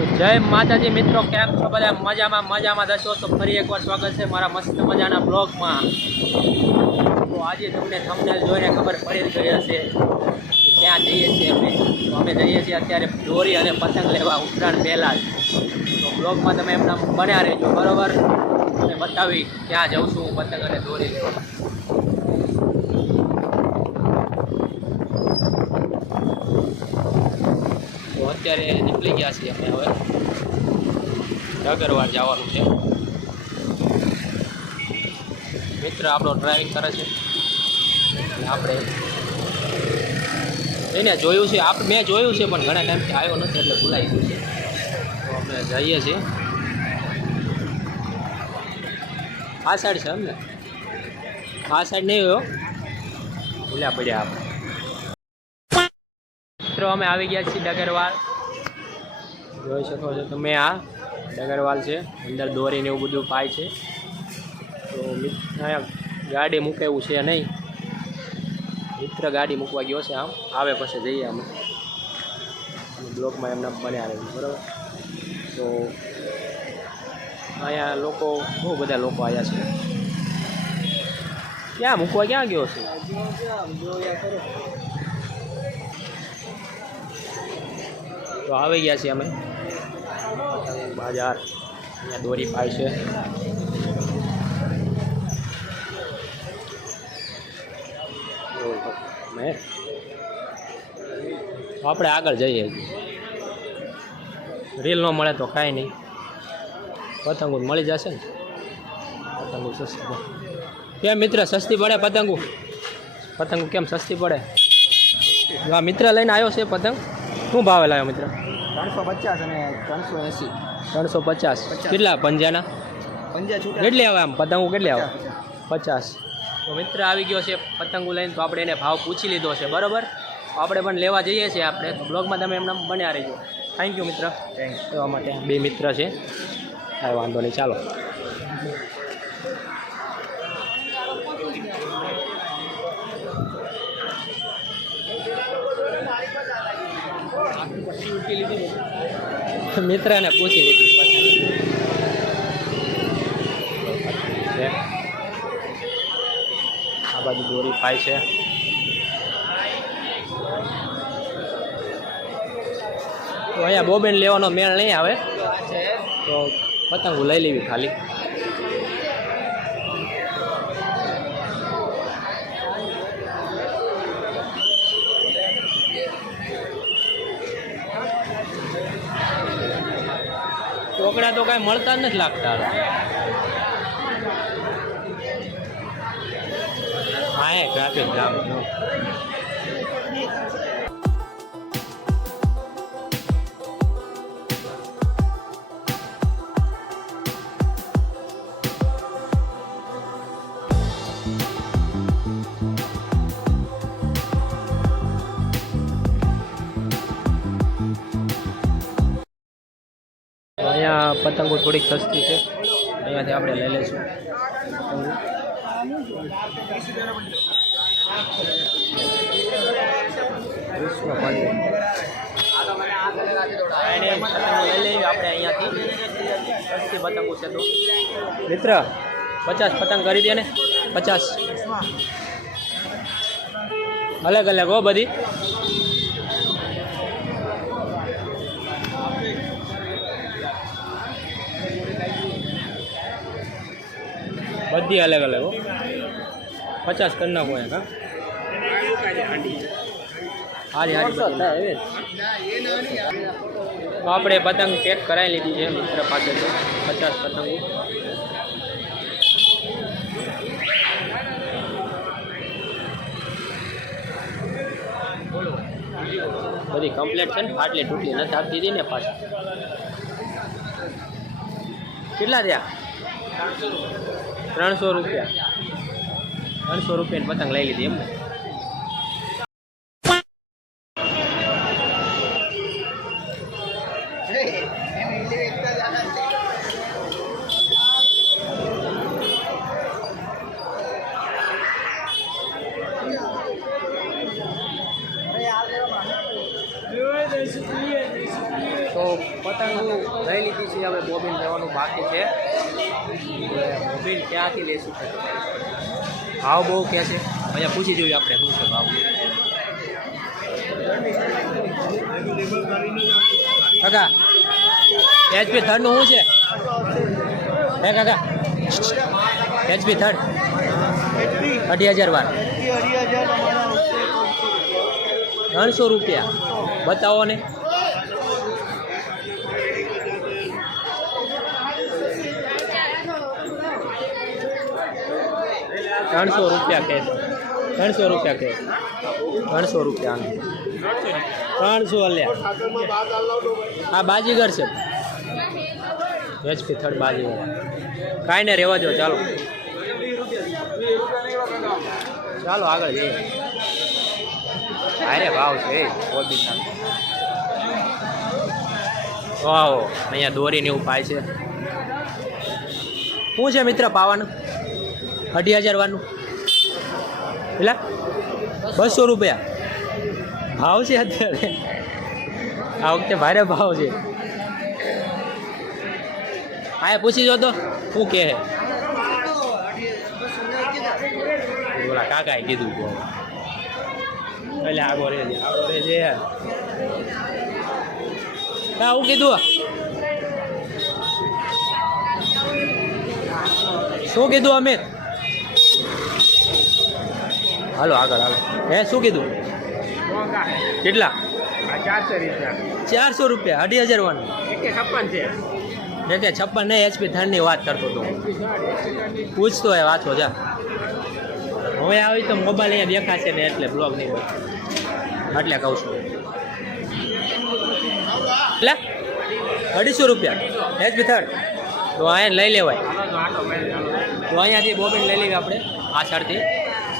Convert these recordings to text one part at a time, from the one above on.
જય માતાજી મિત્રો, કેમ છો બધા? મજામાં મજામાં દશો? તો ફરી એકવાર સ્વાગત છે મારા મસ્ત મજાના બ્લોગમાં. તો આજે તમને થંબનેલ જોઈને ખબર પડી ગઈ હશે ક્યાં જઈએ છીએ અમે. તો અમે જઈએ છીએ અત્યારે દોરી અને પતંગ લેવા ઉત્તરાયણ પહેલાં જ. તો બ્લોગમાં તમે એમના બન્યા રહેજો, બરોબર? અને બતાવી ક્યાં જઉં છું પતંગ અને દોરી લેવા તો અત્યારે નીકળી ગયા છીએ અમે હવે. ડગરવાર જવાનું છે. મિત્ર આપણો ડ્રાઇવિંગ કરે છે. આપણે એને જોયું છે. આપ મેં જોયું છે, પણ ઘણા ટાઈમથી આવ્યો નથી, એટલે ભૂલાઈ ગયું છે. તો અમે જઈએ છીએ. આ સાઈડ છે અમને આ સાઈડ નહીં હોય ભૂલ્યા પડ્યા આપણે. મિત્રો, અમે આવી ગયા છીએ ડગરવાલ જોઈ શકો છો તમે આ ડગરવાલ છે. અંદર દોરીને એવું બધું પાય છે. તો અહીંયા ગાડી મૂકે એવું છે નહીં. મિત્ર ગાડી મૂકવા ગયો છે આમ. આવે પછી જઈએ અમે. બ્લોકમાં એમના બન્યા રહે બરાબર? તો અહીંયા લોકો, બહુ બધા લોકો આવ્યા છે. ક્યાં મૂકવા ક્યાં ગયો છે? તો આવી ગયા છીએ અમે. બાજાર. અહીંયા દોરી પાય છે. આપણે આગળ જઈએ. રીલ ન મળે તો કાંઈ નહીં. પતંગો મળી જશે ને? પતંગો સસ્તી કેમ મિત્ર, સસ્તી પડે પતંગો? પતંગો કેમ સસ્તી પડે? મિત્ર લઈને આવ્યો છે પતંગ? શું ભાવે લાવ્યો મિત્ર? ત્રણસો પચાસ અને ત્રણસો એંસી. ત્રણસો પચાસ. કેટલા પંજાના? પંજા છૂટા. કેટલી આવે આમ? પતંગો કેટલી આવે? પચાસ તો મિત્ર આવી ગયો છે પતંગો લઈને તો આપણે એને ભાવ પૂછી લીધો છે. બરાબર? આપણે પણ લેવા જઈએ છીએ આપણે. તો બ્લોગમાં તમે એમના બન્યા રહીજો. થેન્ક યુ મિત્ર. એવા માટે બે મિત્ર છે. કાંઈ વાંધો નહીં. ચાલો. મિત્રને પૂછી લીધું છે આ બાજુ દોરી પાય છે. તો અહીંયા બોબેન લેવાનો મેળ નહીં આવે. તો પતંગો લઈ લેવી ખાલી. ચોકડા તો કાંઈ મળતા જ નથી લાગતા. હા એ ટ્રાફિક જામ. અહીંયા પતંગો થોડીક સસ્તી છે. અહીંયાથી આપણે લઈ લઈશું. મિત્ર, પચાસ પતંગ કરી દે ને. પચાસ. અલગ અલગ હો બધી. બધી અલગ અલગ હો. પચાસ કરી નાખો એક, હા. હારી હારી. આપણે પતંગ ચેક કરાવી લીધી છે, મિત્ર પાસે પચાસ પતંગો. બધી કમ્પ્લેટ છે ને? ફાટલી તૂટલી નથી આપી દીધી ને પાછી. કેટલા થયા? ત્રણસો રૂપિયા. ત્રણસો રૂપિયાની પતંગ લઈ લીધી એમને. તો પતંગ લઈ લીધી છે હવે બોબિન લેવાનું બાકી છે. હવે ક્યાંથી લેશું ભાવ બહુ કહે છે. અહીંયા પૂછી જોઈએ આપણે શું છે ભાવ. કાકા એચપી થર્ડનું શું છે? હે કાકા એચપી થર્ડ અઢી હજાર વાર ત્રણસો રૂપિયા. બતાવો ને. ત્રણસો રૂપિયા કે ત્રણસો રૂપિયા કે ત્રણસો રૂપિયા ત્રણસો અલ્યા. આ બાજીગર છે. HP third Baazigar. કાંઈ ને રહેવા દો ચાલો. ચાલો આગળ જઈએ. અરે ભાવ છે મોદી વાહ અહીંયા દોરીને એવું પાય છે. શું છે મિત્ર, પાવાનું? અઢી હજાર વાનું એટલે બસો રૂપિયા. ભાવ છે અત્યારે. આ વખતે ભારે ભાવ છે. હા પૂછી જો તો શું કહે? છે ઓલા કાકાએ કીધું કહો એટલે આગો રે આગો રે છે. હા, હું કીધું. શું કીધું અમિત? હાલો, આગળ, હાલો. હે, શું કીધું? કેટલા? ચારસો રૂપિયા, અઢી હજાર વાનું છપ્પન છે એ કે છપ્પન નહીં એચપી થર્ડની વાત કરતો હતો. પૂછતો હોય વાંચો, જા. હવે આવી તો મોબાઈલ અહીંયા દેખાશે ને એટલે બ્લોગ નહીં હોય એટલે કહું છું. એટલે? અઢીસો રૂપિયા. એચપી થર્ડ તો અહીંયા લઈ લેવાય. તો અહીંયાથી બોબિન લઈ લેવી આપણે, આ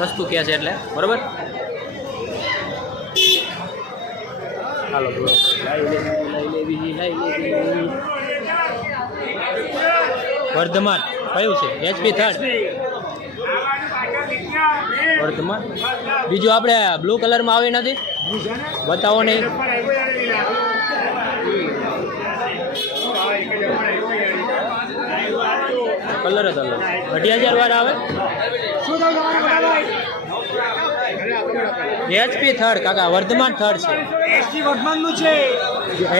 સસ્તું કહે છે એટલે. બરોબર? હાલો, બોલો. વર્ધમાન, કયું છે? HP third Vardhman. બીજું આપણે બ્લુ કલરમાં આવી નથી? બતાવો નહીં કલર જ અલગ. અઢી હજાર વાર આવે? એચપી થર્ડ કાકા વર્ધમાન થર્ડ છે.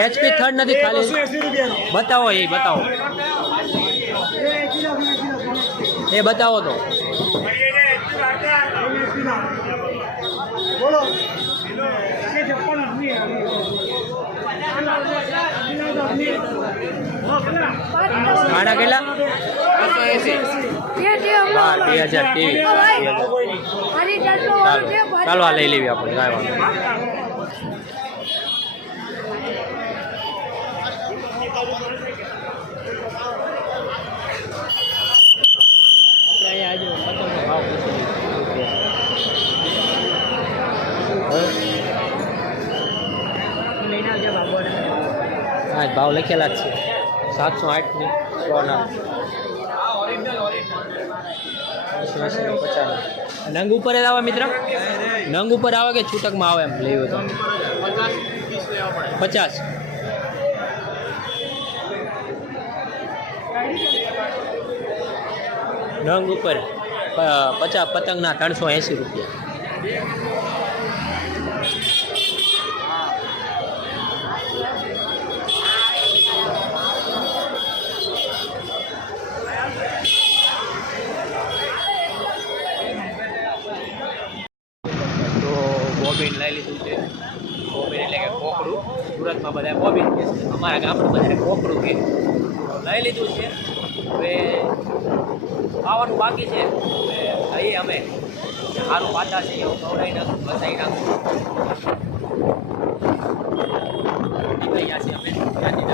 એચપી થર્ડ નથી ખાલી. બતાવો એ બતાવો. એ બતાવો તો. ભાડા કેટલા? બાર બે હજાર ત્રેવીસ. ચાલો ચાલો આ લઈ લેવી આપણે કાંઈ વાંધો હા ભાવ લખેલા જ છે. સાતસો આઠની સોના. નંગ ઉપર જ આવે મિત્ર? નંગ ઉપર આવે કે છૂટકમાં આવે એમ? લેવું તો. પચાસ. નંગ ઉપર પચાસ, પતંગના ત્રણસો એંસી રૂપિયા તો બોબીન લઈ લીધું છે બોબીન એટલે કે કોકડું સુરતમાં બધા બોબીન અમારા ગામમાં બધા કોકડું કે. લઈ લીધું છે. હવે ખાવાનું બાકી છે. લઈએ અમે. સારું પાછા છે, એવું ખવડાવી નાખું બતાવી નાખું. અહીંયા છીએ અમે ત્યાંથી